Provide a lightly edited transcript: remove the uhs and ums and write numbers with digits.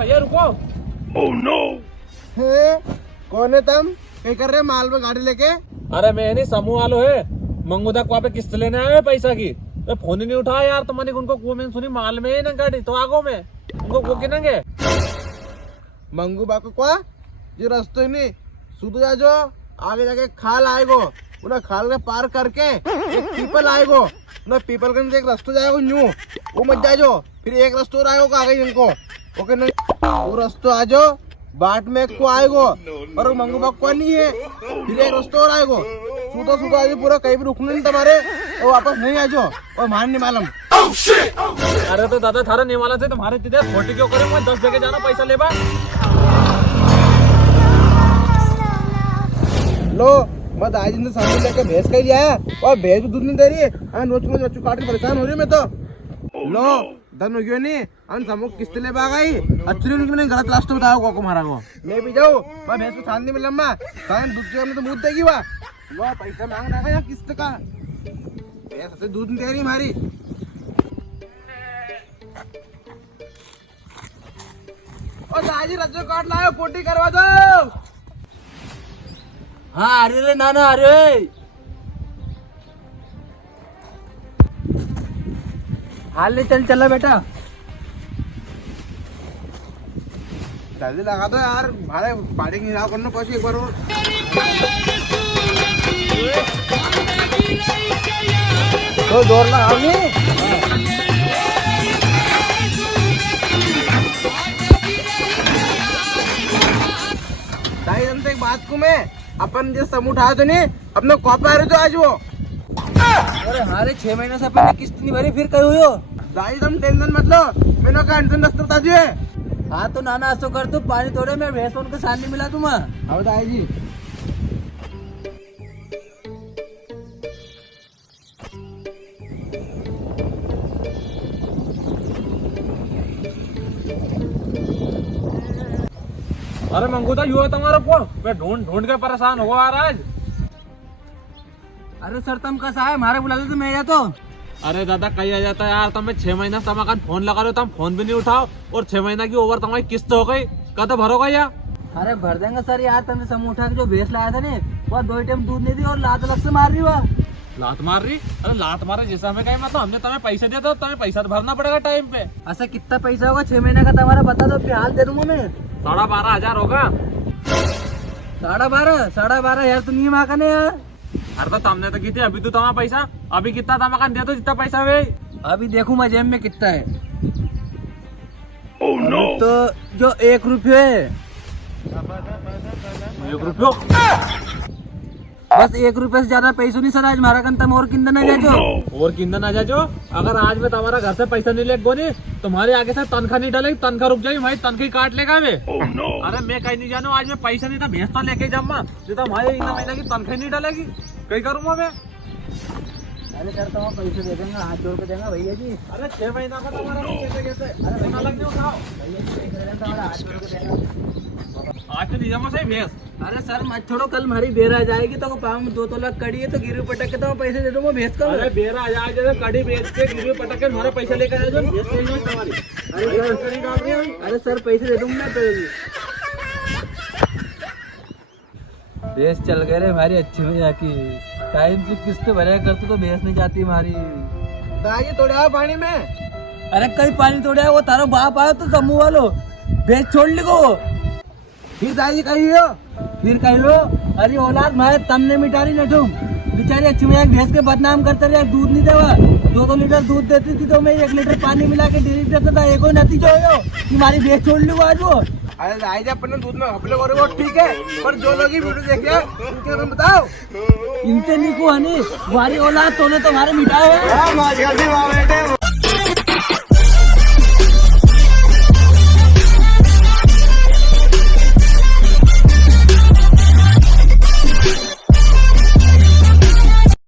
भैया रुको। Oh no. कौन है तुम? क्या कर रहे माल में गाड़ी लेके? अरे मैं नहीं, समूह वालों है मंगूदा को पे किस्त लेने आए पैसा की। तो फोन ही नहीं उठाया यार, तो मैंने उनको को मैंने सुनी माल में है ना गाड़ी, तो आगो में उनको को गिनेंगे। मंगू बाको को ये रास्ते नहीं सुधो जा, जो आगे जाके खाल आएगो, उन्हें खाल के पार करके एक पीपल आएगो, उन्हें पीपल के नीचे एक रास्ता जाएगो न्यू, वो मत जाओ। फिर एक रास्ता और आएगो आगे इनको, ओके नहीं? वो रास्ता आ जाओ, बाट में एक को आएगो और मंगू बाग को नहीं है, फिर एक रास्ता और आएगो। सुधो सुधो आज पूरा कहीं भी रुकने नहीं तुम्हारे, और वापस नहीं आ जाओ और मान नहीं मालूम। अरे तो दादा थारा नहीं वाला थे तुम्हारे तिथे छोटी क्यों करे, मैं 10 जगह जाना पैसा लेबा। लो मत आज इनसे सामने लेके भैंस का लिया है, और भैंस भी दूध नहीं दे रही है। नोचू काट के परेशान हो रही है मैं तो। लो दन हो गयो नहीं, हम समूह किस्त ले पा गई। अच्छी मैंने गलत रास्ते बताओ को मारा को मैं भी जाऊँ, मैं भैंस को शांति मिल लम्बा दूध में तो मुँह देगी वह पैसा मांग रहा है किस्त का। भैंस से दूध नहीं दे रही हमारी। और दादी रज्जो काट लाओ, पोटी करवा दो। हाँ अरे रे नाना, अरे हाल ले चल चला बेटा। जल्दी लगा दो यार, भाड़े पार्टी की हिसाब करना पहुंची एक बार और। तो जोर लगाओ नहीं। दाई जनता एक बात को मैं अपन जो समूह उठाया तो नहीं अपने कॉपा रहे तो आज वो। अरे हारे 6 महीने से अपन ने किस्त नहीं भरी, फिर कहीं हुई हो? दाई तुम टेंशन मत लो, मैंने कहा टेंशन रास्ता बता दिए। हाँ तो नाना ऐसा कर, तू पानी थोड़े मैं भैंस उनके सामने मिला दूंगा। अब दाई जी अरे मंगूदा यू है तुम्हारा को, मैं ढूंढ ढूंढ के परेशान हो गया आज। अरे सर तुम कैसा है, हमारे बुला ले तो मैं तो। अरे दादा कहीं आ जाता है यार, तुम्हें 6 महीना से तुम फोन लगा रहे हो, तुम फोन भी नहीं उठाओ, और 6 महीना की ओवर तुम्हारी किस्त हो गई, कब तो भरोगा यार? अरे भर देंगे सर यार, तुमने समूह उठा के जो भैंस लाया था ना, वह 2 टाइम दूध नहीं दी और लात अलग से मार रही हुआ। लात मार रही? अरे लात मारे जैसे हमें कहीं मतलब हमने तुम्हें पैसे दिया था, तुम्हें पैसा तो भरना पड़ेगा टाइम पे। ऐसा कितना पैसा होगा 6 महीने का तुम्हारा, बता दो फिलहाल दे दूंगा मैं। 12,500 होगा। 12,500 यार, तो नहीं मांगा ने यार। अरे तो तुमने तो की थी, अभी तो तुम्हारा पैसा अभी कितना था मकान दे दो जितना पैसा है। अभी देखूं मैं जेब में कितना है। Oh, no. तो जो 1 रुपये, 1 रुपये बस 1 रुपये से ज्यादा पैसों नहीं सर आज हमारा कंतम, और किंदा ना जाजो। और किंदा ना जाजो। अगर आज में तुम्हारा घर से पैसा नहीं लेगो नहीं, तुम्हारे आगे से तनख्वाह नहीं डालेगी, तनख्वाह रुक जाएगी भाई, तनख्वाह काट लेगा वे। अरे मैं कहीं नहीं जानू, आज में पैसा नहीं था, भैंस तो लेके जमा तो हमारे इन महीने की तनख्वाह नहीं डालेगी, कहीं करूंगा मैं। अरे सर तो पैसे दे देंगे, हाथ जोड़ के देंगे भैया जी। अरे 6 महीना का तुम्हारा कैसे कैसे? अरे अलग नहीं उठाओ भैया जी पैसे दे देंगे, हमारा हाथ जोड़ के देंगे। आज तो नहीं जमा सही भैंस। अरे सर मत छोड़ो, कल हमारी बेर आ जाएगी तो पाँव में 2 तोला कड़ी है, तो गिरवी पटक के तो मैं पैसे दे दूंगा भैंस का। अरे बेरा आ जाए जैसे कड़ी बेच के गिरवी पटक के हमारा पैसा लेकर आ जाओ, भैंस नहीं जाओ तुम्हारी। अरे सर पैसे दे दूंगा मैं तो। भैंस चल गए रे हमारी अच्छी भैया की, टाइम से किस्त भरे करते तो भैंस नहीं जाती हमारी। दाई थोड़े आओ पानी में। अरे कहीं पानी तोड़े वो तारो बाप आयो तो समूह वालो भैंस छोड़ ली को। फिर दाई कही हो फिर कह लो अरे औलाद भाई तमने मिटारी न तुम, बेचारी अच्छी भैया भैंस के बदनाम करते रहे, दूध नहीं देवा, 2 लीटर दूध देती थी तो मैं 1 लीटर पानी मिला के डेली देता था। एको नतीजा हो कि हमारी भैंस छोड़ ली आज वो। अरे दाई जब अपन दूध में हपले करो वो ठीक है, पर जो लोग ये वीडियो देख रहे हैं उनके बारे में बताओ। इनसे नहीं को हनी, हमारी औलाद तोने तुम्हारे मिटाए हैं।